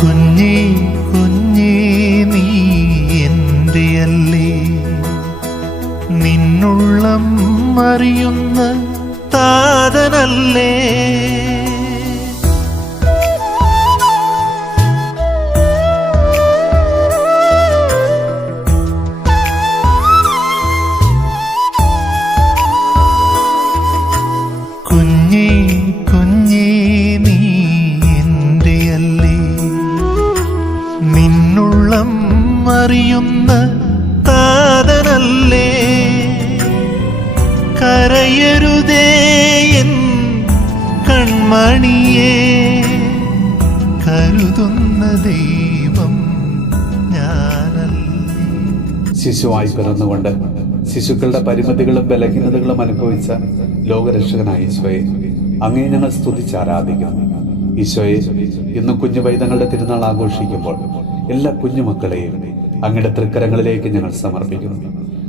കുഞ്ഞേ കുഞ്ഞേ നീ എന്റെയല്ലേ, നിന്നുള്ളം അറിയുന്ന താതനല്ലേ. കുഞ്ഞേ കുഞ്ഞേ നീ എന്റെയല്ലേ, നിന്നുള്ളം അറിയുന്ന താതനല്ലേ. കരയരുതേ എൻ കൺമണിയേ, കരുതുന്ന ദൈവം ഞാനല്ലേ. ശിശുവായി പിറന്നുകൊണ്ട് ശിശുക്കളുടെ പരിമിതികളും ബലഹീനതകളും അനുഭവിച്ച ലോകരക്ഷകനായ ഈശോയെ അങ്ങേ ഞങ്ങൾ സ്തുതിച്ചാരാധിക്കുന്നു. ഈശോയെ, ഇന്ന് കുഞ്ഞു വൈദങ്ങളുടെ തിരുനാൾ ആഘോഷിക്കുമ്പോൾ എല്ലാ കുഞ്ഞുമക്കളെയും അങ്ങയുടെ തൃക്കരങ്ങളിലേക്ക് ഞങ്ങൾ സമർപ്പിക്കുന്നു.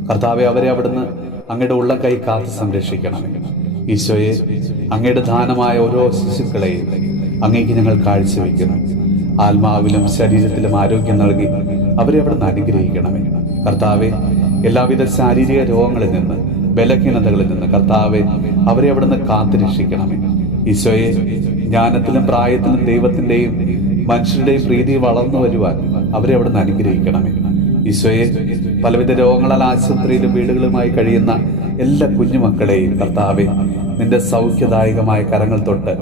കർത്താവെ, അവരെ അവിടുന്ന് അങ്ങയുടെ ഉള്ളം കൈ കാത്ത് സംരക്ഷിക്കണമേ. ഈശോയെ, അങ്ങയുടെ ദാനമായ ഓരോ ശിശുക്കളെയും അങ്ങേക്ക് ഞങ്ങൾ കാഴ്ചവെക്കുന്നു. ആത്മാവിലും ശരീരത്തിലും ആരോഗ്യം നൽകി അവരെ അവിടുന്ന് അനുഗ്രഹിക്കണമേ. കർത്താവെ, എല്ലാവിധ ശാരീരിക രോഗങ്ങളിൽ നിന്ന്, ബലഹീനതകളിൽ നിന്ന് കർത്താവെ അവരെ അവിടുന്ന് കാത്തുരക്ഷിക്കണമേ. ഈശോയെ, ജ്ഞാനത്തിലും പ്രായത്തിലും ദൈവത്തിന്റെയും മനുഷ്യരുടെയും പ്രീതി വളർന്നു വരുവാൻ അവരെ അവിടുന്ന് അനുഗ്രഹിക്കണമേ. ഈശോയെ, പലവിധ രോഗങ്ങളാൽ ആശുപത്രിയിലും വീടുകളുമായി കഴിയുന്ന എല്ലാ കുഞ്ഞുമക്കളെയും കർത്താവെ നിന്റെ സൗഖ്യദായകമായ കരങ്ങൾ തൊട്ട്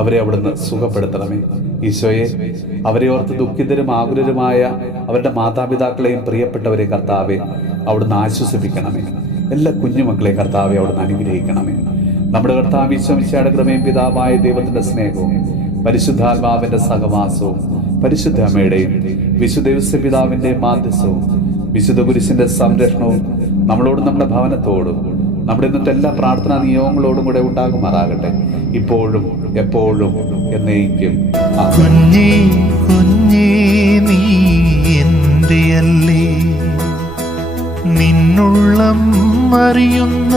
അവരെ അവിടുന്ന് സുഖപ്പെടുത്തണമേ. ഈശോയെ, അവരെ ഓർത്ത് ദുഃഖിതരും ആകുലരുമായ അവരുടെ മാതാപിതാക്കളെയും പ്രിയപ്പെട്ടവരെ കർത്താവെ അവിടുന്ന് ആശ്വസിപ്പിക്കണമേ. എല്ലാ കുഞ്ഞുമക്കളെയും കർത്താവെ അവിടുന്ന് അനുഗ്രഹിക്കണമേ. നമ്മുടെ കർത്താവ് ഈശോ മിശിഹായുടെ കൃപയും പിതാവായ ദൈവത്തിന്റെ സ്നേഹവും പരിശുദ്ധാത്മാവിന്റെ സഹവാസവും പരിശുദ്ധ അമ്മയുടെയും വിശുദ്ധ ഔസേപ്പിതാവിന്റെയും മാധ്യസ്ഥവും വിശുദ്ധ കുരിശിന്റെ സംരക്ഷണവും നമ്മളോടും നമ്മുടെ ഭവനത്തോടും നമ്മുടെ ഇന്നത്തെ എല്ലാ പ്രാർത്ഥനാ നിയോഗങ്ങളോടും കൂടെ ഉണ്ടാകുമാറാകട്ടെ, ഇപ്പോഴും എപ്പോഴും എന്നേക്കും. കുഞ്ഞേ കുഞ്ഞേ നീ എന്റെയല്ലേ, നിന്നുള്ളം അറിയുന്ന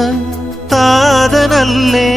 താതനല്ലേ.